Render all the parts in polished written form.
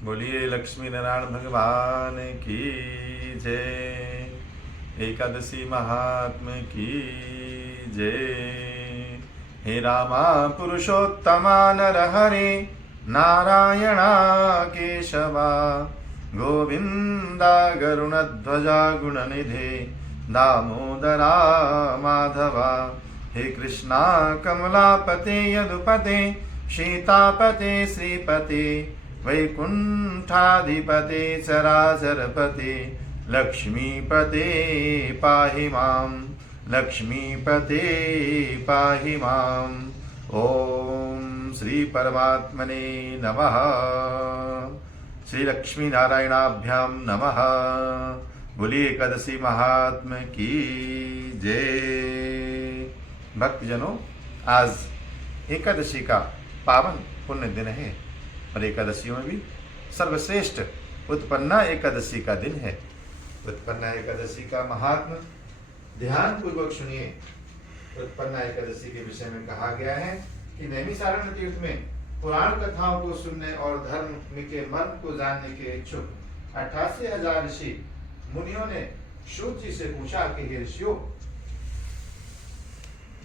बोलिए लक्ष्मी नारायण भगवान की जय। एकादशी महात्म की जय। हे रामा पुरुषोत्तमा नरहरे नारायणा केशवा गोविंदा गरुणध्वजा गुणनिधे दामोदरा माधवा। हे कृष्णा कमलापते यदुपते सीतापते श्रीपते वैकुंठाधिपते चराचरपते लक्ष्मीपते पाहि मां लक्ष्मीपते पाहि मां। ओम श्री परमात्मने नमः। श्री लक्ष्मी नारायणाभ्यां नमः। बोलिए एकादशी महात्म की जय। भक्तजनों, आज एकादशी का पावन पुण्य दिन है और एकादशियों में भी सर्वश्रेष्ठ उत्पन्ना एकादशी का दिन है। उत्पन्ना एकादशी का महात्म ध्यान पूर्वक सुनिए। उत्पन्ना एकादशी के विषय में कहा गया है कि नैमिषारण्य तीर्थ में पुराण कथाओं को सुनने और धर्म के मर्म को जानने के इच्छुक 88,000 ऋषि मुनियों ने सूत जी से पूछा कि हे ऋषियों,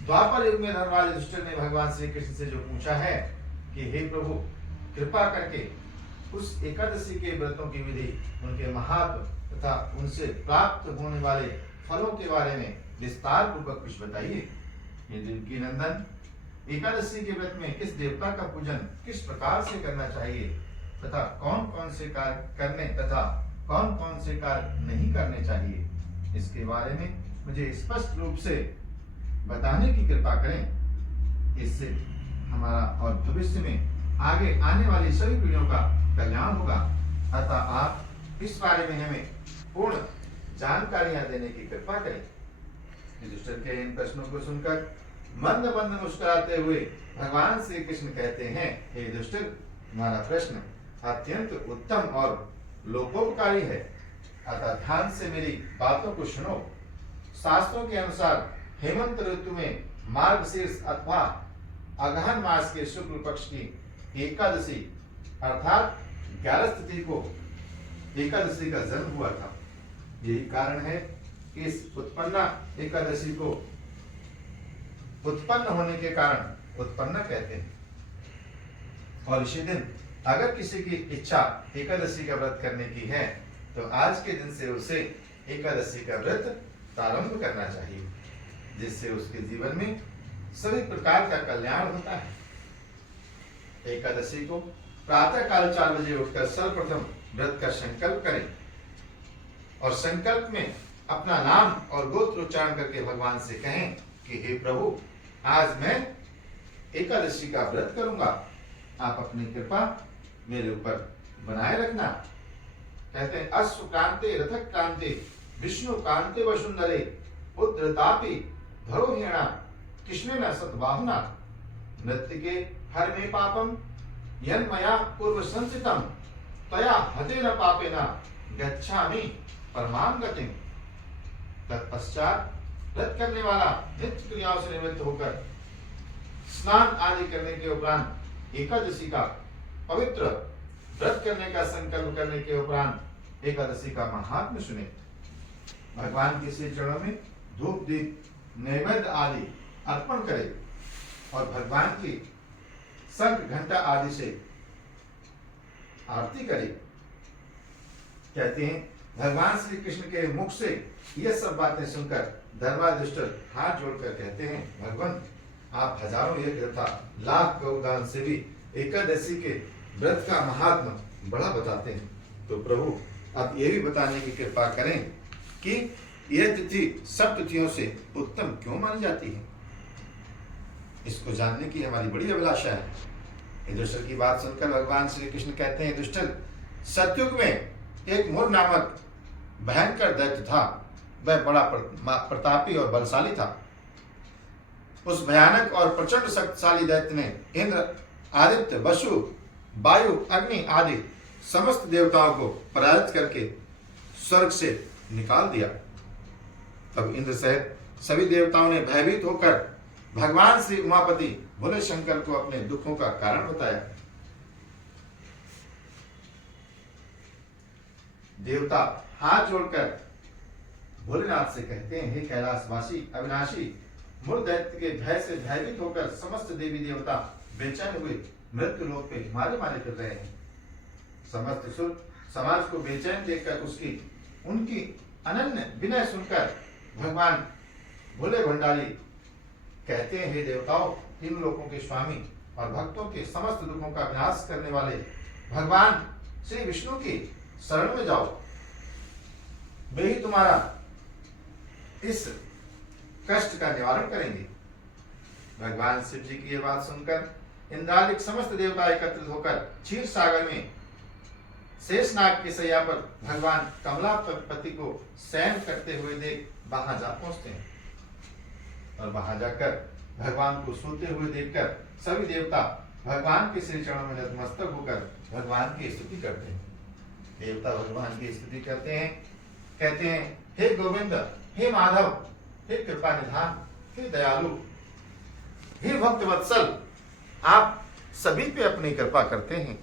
द्वापर युग में धर्मराज युधिष्ठिर ने भगवान श्री कृष्ण से जो पूछा है कि हे प्रभु, कृपा करके उस एकादशी के व्रतों की विधि, उनके महात्म तथा उनसे प्राप्त होने वाले फलों के बारे में विस्तार पूर्वक कुछ बताइए। ये देवकी नंदन, एकादशी के व्रत में किस देवता का पूजन किस प्रकार से करना चाहिए तथा कौन कौन से कार्य करने तथा कौन कौन से कार्य नहीं करने चाहिए, इसके बारे में मुझे स्पष्ट रूप से बताने की कृपा करें। इससे हमारा और भविष्य में आगे आने वाली सभी पीढ़ियों का कल्याण होगा। अतः आप इस बारे में हमें पूर्ण जानकारियां देने की कृपा करें। युधिष्ठिर के इन प्रश्नों को सुनकर मंद मंद मुस्कुराते हुए भगवान श्री कृष्ण कहते हैं, हे युधिष्ठिर, तुम्हारा प्रश्न अत्यंत उत्तम और लोकोपकारी है। अतः ध्यान से मेरी बातों को सुनो। शास्त्रों के अनुसार हेमंत ऋतु में मार्गशीर्ष अथवा अगहन मास के शुक्ल पक्ष की एकादशी अर्थात 11 तिथि को एकादशी का जन्म हुआ था। यही कारण है कि इस उत्पन्ना एकादशी को उत्पन्न होने के कारण उत्पन्ना कहते हैं। और इसी दिन अगर किसी की इच्छा एकादशी का व्रत करने की है तो आज के दिन से उसे एकादशी का व्रत प्रारंभ करना चाहिए, जिससे उसके जीवन में सभी प्रकार का कल्याण होता है। एकादशी को प्रातः काल 4 बजे उठकर सर्वप्रथम व्रत का संकल्प करें और संकल्प में अपना नाम और गोत्र उच्चारण करके भगवान से कहें कि हे प्रभु, आज मैं एकादशी का व्रत करूंगा, आप अपनी कृपा मेरे ऊपर बनाए रखना। कहते हैं, अश्व क्रांते रथ क्रांते विष्णु कांते वसुंधरे उद्रतापि धरोहिणा कृष्णेन सतबाहुना नृत्य के हर में पापम यन्मया पूर्व संचितम तया हतेन पापेन गच्छामि परमां गतिम। तत्पश्चात व्रत करने वाला नित्य क्रियाओं से निवृत्त होकर स्नान आदि करने के उपरांत एकादशी का पवित्र व्रत करने का संकल्प करने के उपरांत एकादशी का महात्म्य सुने। भगवान के श्री चरणों में धूप दीप नैवेद्य आदि अर्पण करे और भगवान की शंख घंटा आदि से आरती करे। कहते हैं, भगवान श्री कृष्ण के मुख से यह सब बातें सुनकर धर्मराज युधिष्ठिर हाथ जोड़कर कहते हैं, भगवान, आप हजारों यज्ञ तथा लाख गौदान से भी एकादशी के व्रत का महात्म बड़ा बताते हैं, तो प्रभु आप ये भी बताने की कृपा करें कि यह तिथि सब तिथियों से उत्तम क्यों मानी जाती है। इसको जानने की हमारी बड़ी अभिलाषा है। युधिष्ठिर की बात सुनकर भगवान श्री कृष्ण कहते हैं, युधिष्ठिर, सतयुग में एक मोर नामक भयंकर दैत्य था। वह बड़ा प्रतापी और बलशाली था। उस भयानक और प्रचंड शक्तिशाली दैत्य ने इंद्र, आदित्य, वसु, वायु, अग्नि आदि समस्त देवताओं को पराजित करके स्वर्ग से निकाल दिया। तब इंद्र सहित सभी देवताओं ने भयभीत होकर भगवान श्री उमापति भोले शंकर को अपने दुखों का कारण बताया। देवता हाथ जोड़कर भोलेनाथ से कहते हैं, हे कैलाशवासी अविनाशी, मूल दैत्य के भय से भयभीत होकर समस्त देवी देवता बेचैन हुए मृत्यु लोक पे मारे मारे फिर रहे हैं। समस्त सुर समाज को बेचैन देखकर उनकी अनन्य विनय सुनकर भगवान भोले भंडारी कहते हैं, हे देवताओं, तीन लोकों के स्वामी और भक्तों के समस्त दुखों का विनाश करने वाले भगवान श्री विष्णु की शरण में जाओ, वे ही तुम्हारा इस कष्ट का निवारण करेंगे। भगवान शिव जी की यह बात सुनकर इंद्रादिक समस्त देवता एकत्रित होकर क्षीर सागर में शेषनाग की सैया पर भगवान कमलापति को शयन करते हुए देख वहां जा पहुंचते हैं और वहां जाकर भगवान को सोते हुए देखकर सभी देवता भगवान के श्री चरणों में नतमस्तक होकर भगवान की स्तुति करते हैं। देवता भगवान की स्तुति करते हैं, कहते हैं, हे गोविंद, हे माधव, हे कृपा निधान, हे दयालु, हे भक्त वत्सल, आप सभी पे अपनी कृपा करते हैं।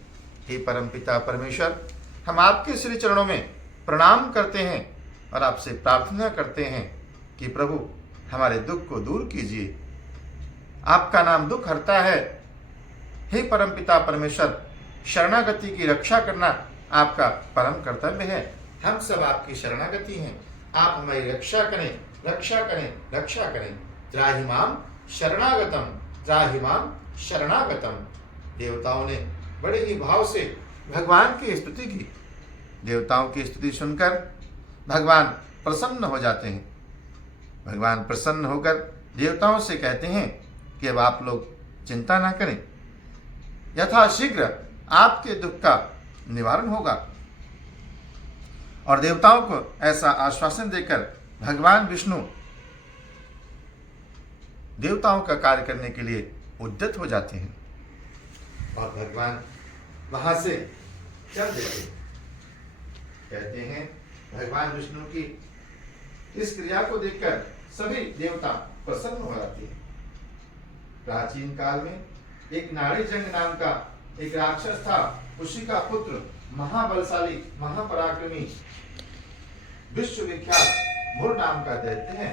हे परम पिता परमेश्वर, हम आपके श्री चरणों में प्रणाम करते हैं और आपसे प्रार्थना करते हैं कि प्रभु हमारे दुख को दूर कीजिए। आपका नाम दुख हरता है। हे परम पिता परमेश्वर, शरणागति की रक्षा करना आपका परम कर्तव्य है। हम सब आपकी शरणागति हैं। आप हमारी रक्षा करें, रक्षा करें, रक्षा करें। त्राहि माम शरणागतम, त्राहि माम शरणागतम। देवताओं ने बड़े ही भाव से भगवान की स्तुति की। देवताओं की स्तुति सुनकर भगवान प्रसन्न हो जाते हैं। भगवान प्रसन्न होकर देवताओं से कहते हैं कि अब आप लोग चिंता ना करें, यथाशीघ्र आपके दुख का निवारण होगा। और देवताओं को ऐसा आश्वासन देकर भगवान विष्णु देवताओं का कार्य करने के लिए उद्यत हो जाते हैं और भगवान वहां से चल देते हैं। कहते हैं, भगवान विष्णु की इस क्रिया को देखकर सभी देवता प्रसन्न हो जाते हैं। प्राचीन काल में एक नाड़ीजंग नाम का एक राक्षस था। उसी का पुत्र महाबलशाली महापराक्रमी विश्वविख्यात मुर नाम का दैत्य है।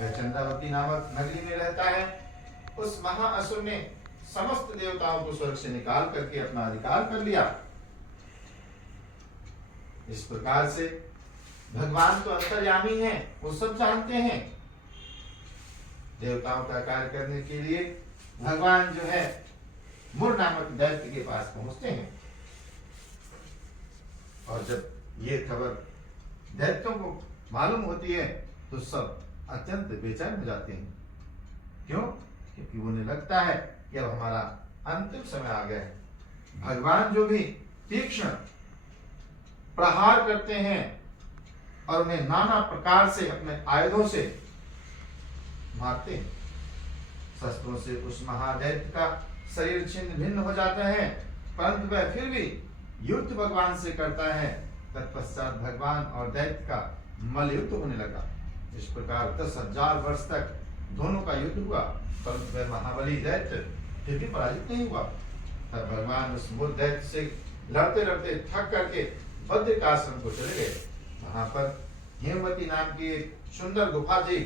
वह चंद्रावती नामक नगरी में रहता है। उस महाअसुर ने समस्त देवताओं को स्वर्ग से निकाल करके अपना अधिकार कर लिया। इस प्रकार से भगवान तो अंतर्यामी हैं, वो सब जानते हैं। देवताओं का कार्य करने के लिए भगवान जो है मुर नामक दैत्य के पास पहुंचते हैं और जब ये खबर दैत्यों को मालूम होती है तो सब अत्यंत बेचैन हो जाते हैं। क्यों? क्योंकि उन्हें लगता है कि अब हमारा अंतिम समय आ गया है। भगवान जो भी तीक्ष्ण प्रहार करते हैं और उन्हें नाना प्रकार से अपने आयुधों से मारते हैं। शस्त्रों से उस महादैत्य का शरीर छिन्न भिन्न हो जाता है, परंतु वह फिर भी युद्ध भगवान से करता है। तत्पश्चात भगवान और दैत्य का मल्लयुद्ध होने लगा। इस प्रकार 10,000 वर्ष तक दोनों का युद्ध हुआ, परंतु वह महाबली दैत्य फिर भी पराजित नहीं हुआ। तब भगवान उस मूल दैत्य से लड़ते लड़ते थक करके बद्रिकाश्रम को चले गए। वहां पर हेमवती नाम की एक सुंदर गुफा थी।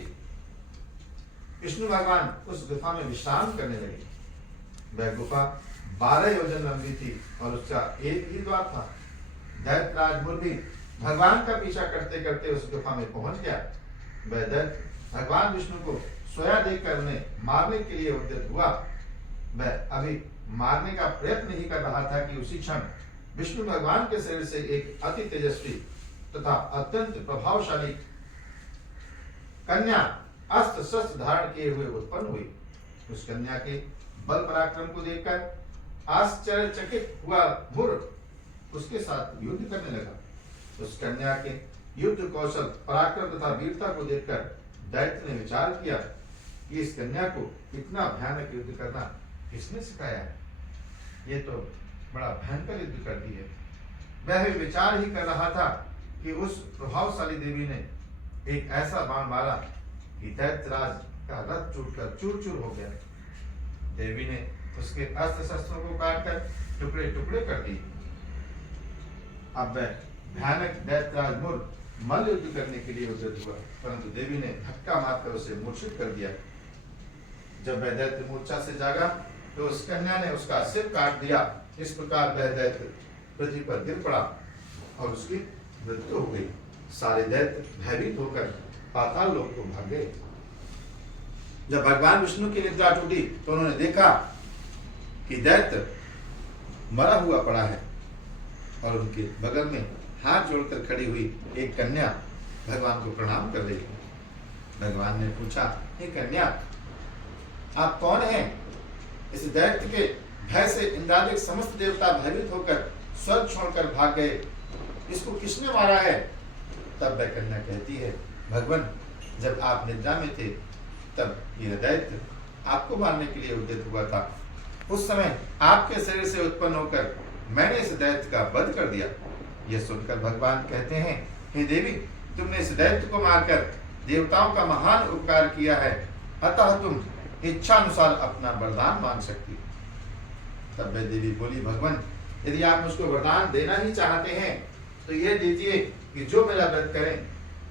विष्णु भगवान उस गुफा में विश्राम करने लगे। वह गुफा 12 योजन लंबी थी और उसका एक ही द्वार था। दैत्यराज मुर भी भगवान का पीछा करते करते उस गुफा में पहुंच गया। वह दैत्य भगवान विष्णु को सोया देखकर उन्हें मारने के लिए उद्यत हुआ। वह अभी मारने का प्रयत्न ही कर रहा था कि उसी क्षण विष्णु भगवान के शरीर से एक अति तेजस्वी तथा अत्यंत प्रभावशाली कन्या अस्त्र शस्त्र धारण किए हुए उत्पन्न हुई। उस कन्या के बल पराक्रम को देखकर आश्चर्यचकित हुआ मुर उसके साथ युद्ध करने लगा। उस कन्या के युद्ध कौशल पराक्रम तथा वीरता को देखकर दैत्य ने विचार किया कि इस कन्या को इतना भयानक युद्ध करना किसने सिखाया है? ये तो बड़ा भयंकर युद्ध करती है। वह भी विचार ही कर रहा था कि उस प्रभावशाली देवी ने एक ऐसा बाण मारा कि दैत्यराज का रथ टूटकर चूर चूर हो गया। देवी ने उसके अस्त्र शस्त्रों को काटकर टुकड़े टुकड़े कर दिए। अब वह भयानक दैत्यराज मुर मल्ल युद्ध करने के लिए उद्यत हुआ, परंतु देवी ने धक्का मारकर उसे मूर्छित कर दिया। जब वह दैत्य मूर्छा से जागा तो उस कन्या ने उसका सिर काट दिया। इस प्रकार वह दैत्य पृथ्वी पर गिर पड़ा और उसकी मृत्यु हो गई। सारे दैत्य भयभीत होकर पाताल लोक को भाग गए। जब भगवान विष्णु की निद्रा टूटी तो उन्होंने देखा कि दैत्य मरा हुआ पड़ा है और उनके बगल में हाथ जोड़कर खड़ी हुई एक कन्या भगवान को प्रणाम कर रही है। भगवान ने पूछा, हे कन्या, आप कौन हैं? इस दैत्य के भय से इंद्रादिक समस्त देवता भयभीत होकर स्वर्ग छोड़कर भाग गए। इसको किसने मारा है? तब वह कन्या कहती है, भगवान, जब आप निद्रा में थे तब यह दैत्य आपको मारने के लिए उद्यत हुआ था। उस समय आपके शरीर से उत्पन्न होकर मैंने इस दैत्य का वध कर दिया। यह सुनकर भगवान कहते हैं, हे देवी, तुमने इस दैत्य को मारकर देवताओं का महान उपकार किया है, अतः तुम इच्छानुसार अपना वरदान मांग सकती। तब वह देवी बोली, भगवान, यदि आप मुझको वरदान देना ही चाहते हैं तो यह दीजिए कि जो मेरा व्रत करें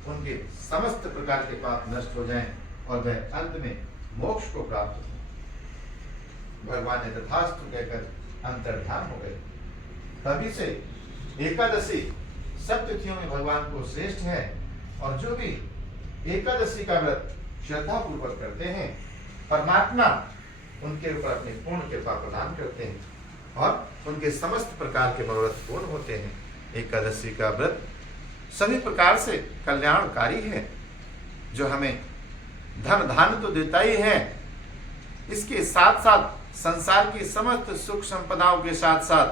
उनके समस्त प्रकार के पाप नष्ट हो जाएं और वह अंत में मोक्ष को प्राप्त हो। भगवान ने तथास्तु कहकर अंतर्ध्यान हो गए। तभी से एकादशी सब तिथियों में भगवान को श्रेष्ठ है और जो भी एकादशी का व्रत श्रद्धा पूर्वक करते हैं, परमात्मा उनके ऊपर अपनी पूर्ण कृपा प्रदान करते हैं और उनके समस्त प्रकार के मनोरथ पूर्ण होते हैं। एकादशी का व्रत सभी प्रकार से कल्याणकारी है, जो हमें धन धान्य तो देता ही है, इसके साथ साथ संसार की समस्त सुख संपदाओं के साथ साथ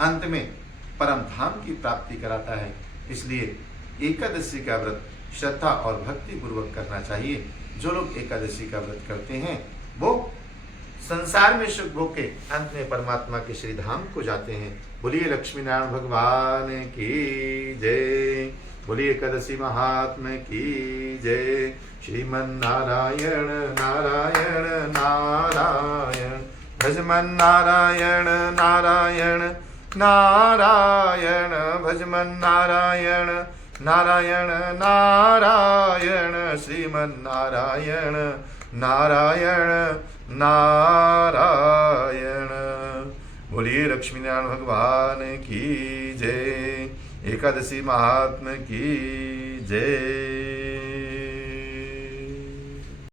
अंत में परम धाम की प्राप्ति कराता है। इसलिए एकादशी का व्रत श्रद्धा और भक्ति पूर्वक करना चाहिए। जो लोग एकादशी का व्रत करते हैं वो संसार में सुख भोग के अंत में परमात्मा के श्री धाम को जाते हैं। बोलिए लक्ष्मी नारायण भगवान की जय। बोलिए एकादशी महात्मा की जय। श्रीमन नारायण नारायण नारायण, भजमन नारायण नारायण नारायण, भजमन नारायण नारायण नारायण, श्रीमन नारायण नारायण नारायण। बोलिए लक्ष्मी नारायण भगवान की जय। एकादशी महात्मा की जय।